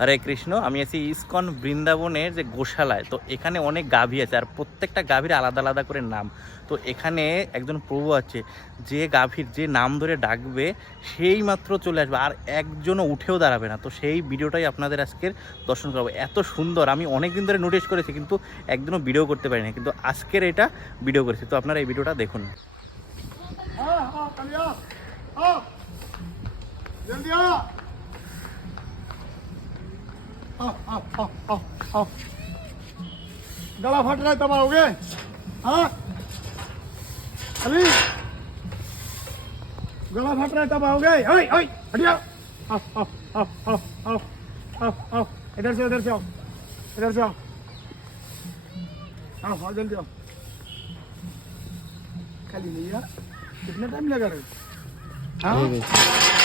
হরে কৃষ্ণ, আমি আছি ইস্কন বৃন্দাবনের যে গোশালায়। তো এখানে অনেক গাভী আছে আর প্রত্যেকটা গাভীর আলাদা আলাদা করে নাম। তো এখানে একজন প্রভু আছে, যে গাভীর যে নাম ধরে ডাকবে, সেই মাত্র চলে আসবে আর একজনও উঠেও দাঁড়াবে না। তো সেই ভিডিওটাই আপনাদের আজকের দর্শন করাবো। এত সুন্দর, আমি অনেক দিন ধরে নোটিশ করেছি কিন্তু একদিনও ভিডিও করতে পারি না কিন্তু আজকের এটা ভিডিও করেছি। তো আপনারা এই ভিডিওটা দেখুন। हाँ हाँ हाँ हाँ हाँ हाँ हाँ? हाँ गला फट रहा है, तब आओगे? हाँ अली गला फट रहा है तब आओगे हटिया इधर से इधर से आओ। इधर से आओ। आओ हाँ जल्दी आओ। खाली नहीं यार, कितना टाइम लगा रहे हो? हाँ?